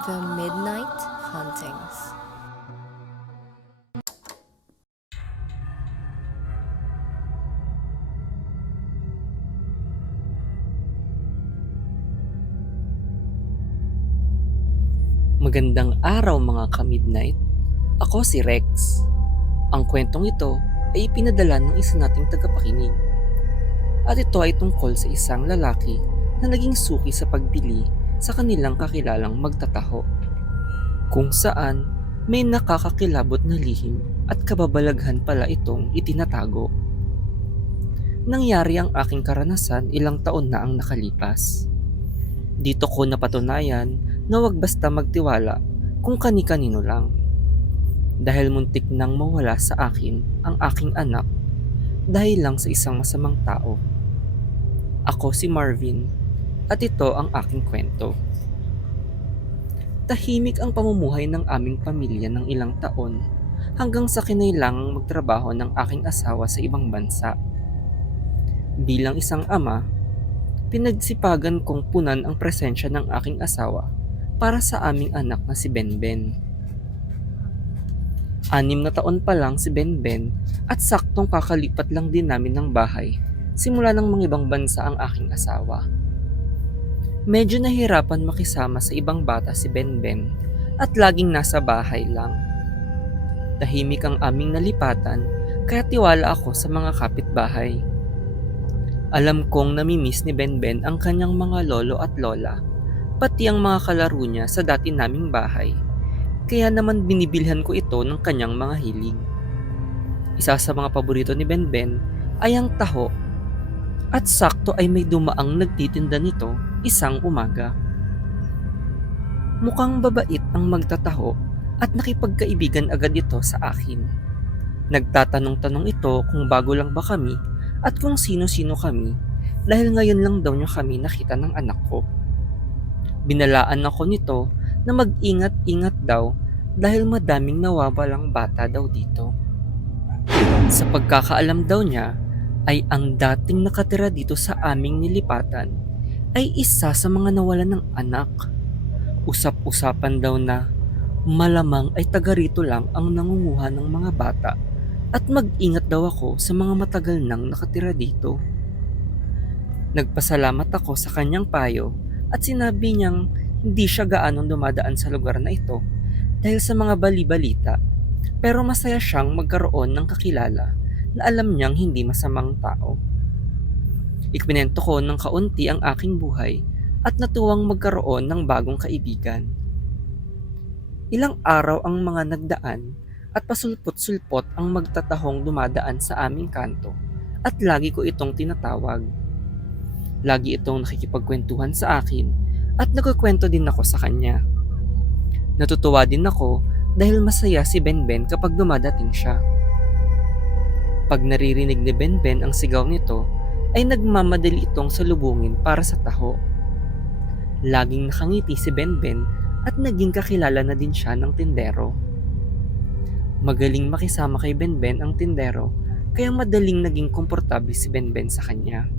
The Midnight Hauntings. Magandang araw mga ka-midnight. Ako si Rex. Ang kwentong ito ay ipinadala ng isa nating tagapakinig. At ito ay tungkol sa isang lalaki na naging suki sa pagbili sa kanilang kakilalang magtataho. Kung saan may nakakakilabot na lihim at kababalaghan pala itong itinatago. Nangyari ang aking karanasan ilang taon na ang nakalipas. Dito ko napatunayan na wag basta magtiwala kung kani-kanino lang. Dahil muntik nang mawala sa akin ang aking anak dahil lang sa isang masamang tao. Ako si Marvin at ito ang aking kwento. Tahimik ang pamumuhay ng aming pamilya ng ilang taon hanggang sa kinailangang magtrabaho ng aking asawa sa ibang bansa. Bilang isang ama, pinagsipagan kong punan ang presensya ng aking asawa para sa aming anak na si Benben. 6 na taon pa lang si Benben at saktong kakalipat lang din namin ng bahay simula ng mga ibang bansa ang aking asawa. Medyo nahirapan makisama sa ibang bata si Benben at laging nasa bahay lang. Tahimik ang aming nalipatan kaya tiwala ako sa mga kapitbahay. Alam kong namimiss ni Benben ang kanyang mga lolo at lola, pati ang mga kalaro niya sa dati naming bahay. Kaya naman binibilhan ko ito ng kanyang mga hilig. Isa sa mga paborito ni Benben ay ang taho at sakto ay may dumaang nagtitinda nito isang umaga. Mukhang babait ang magtataho at nakipagkaibigan agad ito sa akin. Nagtatanong-tanong ito kung bago lang ba kami at kung sino-sino kami dahil ngayon lang daw niya kami nakita ng anak ko. Binalaan ako nito na mag-ingat-ingat daw dahil madaming nawawalang bata daw dito. Sa pagkakaalam daw niya ay ang dating nakatira dito sa aming nilipatan ay isa sa mga nawalan ng anak. Usap-usapan daw na malamang ay taga rito lang ang nangunguha ng mga bata at mag-ingat daw ako sa mga matagal nang nakatira dito. Nagpasalamat ako sa kanyang payo at sinabi niyang hindi siya gaanong dumadaan sa lugar na ito dahil sa mga bali-balita, pero masaya siyang magkaroon ng kakilala na alam niyang hindi masamang tao. Ikwinento ko ng kaunti ang aking buhay at natuwang magkaroon ng bagong kaibigan. Ilang araw ang mga nagdaan at pasulpot-sulpot ang magtatahong dumadaan sa aming kanto at lagi ko itong tinatawag. Lagi itong nakikipagkwentuhan sa akin at nagkukwento din ako sa kanya. Natutuwa din ako dahil masaya si Benben kapag dumadating siya. Pag naririnig ni Benben ang sigaw nito, ay nagmamadali itong salubungin para sa taho. Laging nakangiti si Benben at naging kakilala na din siya ng tindero. Magaling makisama kay Benben ang tindero kaya madaling naging komportable si Benben sa kanya.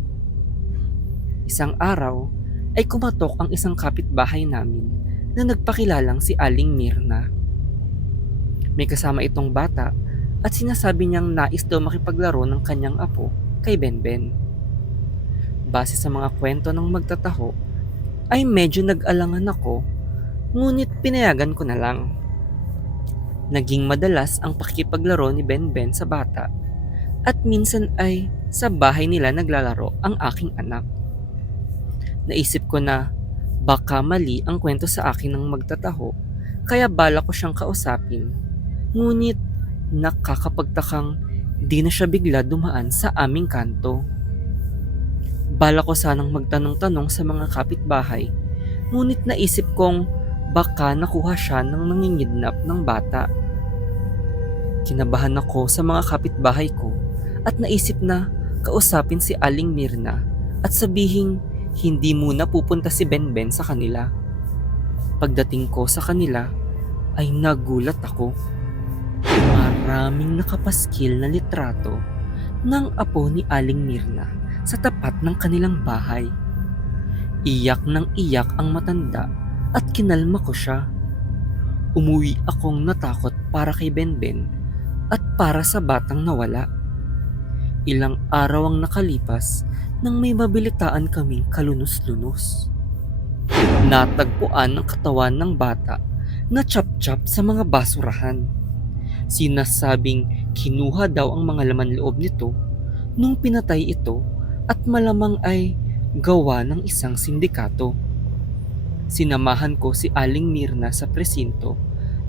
Isang araw ay kumatok ang isang kapitbahay namin na nagpakilalang si Aling Mirna. May kasama itong bata at sinasabi niyang nais daw makipaglaro ng kanyang apo kay Benben. Base sa mga kwento ng magtataho ay medyo nag-alangan ako ngunit pinayagan ko na lang. Naging madalas ang pakikipaglaro ni Benben sa bata at minsan ay sa bahay nila naglalaro ang aking anak. Naisip ko na baka mali ang kwento sa akin ng magtataho kaya bala ko siyang kausapin. Ngunit nakakapagtakang di na siya bigla dumaan sa aming kanto. Bala ko sanang magtanong-tanong sa mga kapitbahay ngunit naisip kong baka nakuha siya ng nangingidnap ng bata. Kinabahan ako sa mga kapitbahay ko at naisip na kausapin si Aling Mirna at sabihing hindi muna pupunta si Benben sa kanila. Pagdating ko sa kanila ay nagulat ako. Maraming nakapaskil na litrato ng apo ni Aling Mirna sa tapat ng kanilang bahay. Iyak ng iyak ang matanda at kinalma ko siya. Umuwi akong natakot para kay Benben at para sa batang nawala. Ilang araw ang nakalipas nang may mabilitaan kaming kalunos-lunos. Natagpuan ang katawan ng bata na chop-chop sa mga basurahan. Sinasabing kinuha daw ang mga laman loob nito nung pinatay ito at malamang ay gawa ng isang sindikato. Sinamahan ko si Aling Mirna sa presinto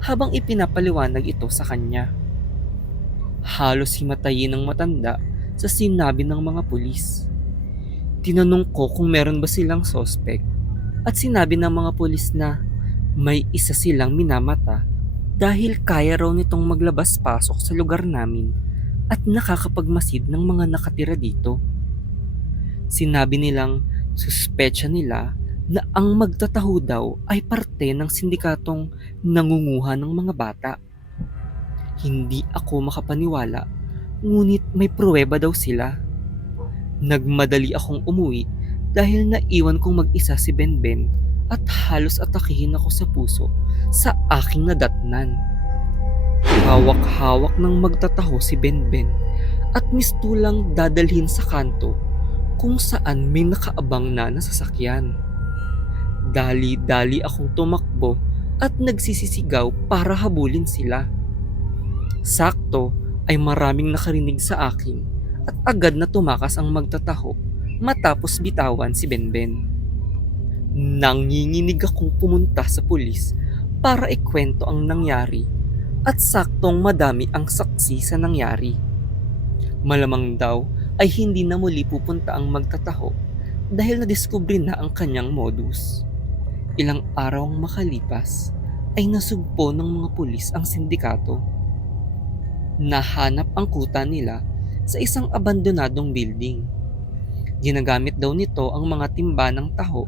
habang ipinapaliwanag ito sa kanya. Halos himatayin ng matanda sa sinabi ng mga pulis. Tinanong ko kung meron ba silang sospek at sinabi ng mga pulis na may isa silang minamata dahil kaya raw nitong maglabas-pasok sa lugar namin at nakakapagmasid ng mga nakatira dito. Sinabi nilang suspetsya nila na ang magtataho daw ay parte ng sindikatong nangunguha ng mga bata. Hindi ako makapaniwala, ngunit may pruweba daw sila. Nagmadali akong umuwi dahil naiwan kong mag-isa si Benben at halos atakihin ako sa puso sa aking nadatnan. Hawak-hawak ng magtataho si Benben at mistulang dadalhin sa kanto kung saan may nakaabang na sasakyan. Dali-dali akong tumakbo at nagsisisigaw para habulin sila. Sakto ay maraming nakarinig sa akin at agad na tumakas ang magtataho matapos bitawan si Benben. Nanginginig akong pumunta sa pulis para ikwento ang nangyari at saktong madami ang saksi sa nangyari. Malamang daw ay hindi na muli pupunta ang magtataho dahil nadiskubre na ang kanyang modus. Ilang araw ang makalipas ay nasugpo ng mga pulis ang sindikato. Nahanap ang kuta nila sa isang abandonadong building. Ginagamit daw nito ang mga timba ng taho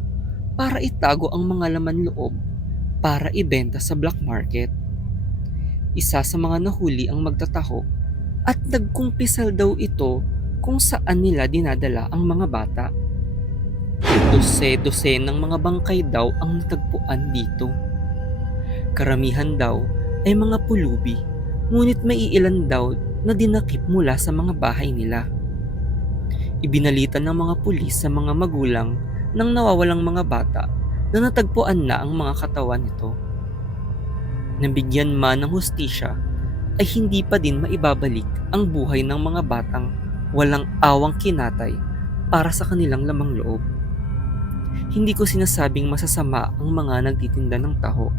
para itago ang mga laman loob para ibenta sa black market. Isa sa mga nahuli ang magtataho at nagkumpisal daw ito kung saan nila dinadala ang mga bata. Dose-dose ng mga bangkay daw ang natagpuan dito. Karamihan daw ay mga pulubi, ngunit may iilan daw na dinakip mula sa mga bahay nila. Ibinalita ng mga pulis sa mga magulang ng nawawalang mga bata na natagpuan na ang mga katawan nito. Nabigyan man ng hustisya ay hindi pa din maibabalik ang buhay ng mga batang walang awang kinatay para sa kanilang lamang loob. Hindi ko sinasabing masasama ang mga nagtitinda ng taho.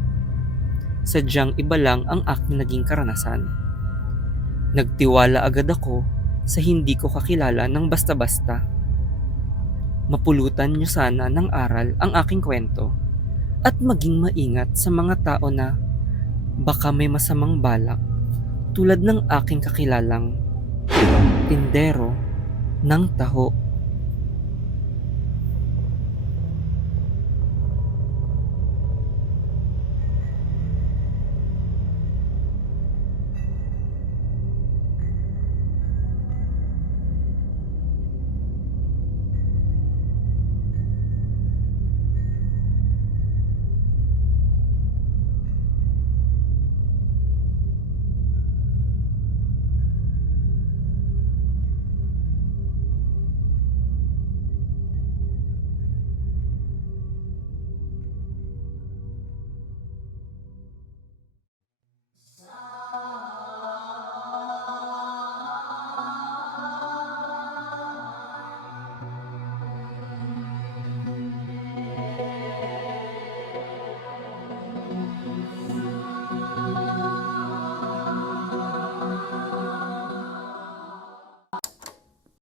Sadyang iba lang ang aking naging karanasan. Nagtiwala agad ako sa hindi ko kakilala ng basta-basta. Mapulutan niyo sana ng aral ang aking kwento at maging maingat sa mga tao na baka may masamang balak tulad ng aking kakilalang tindero ng taho.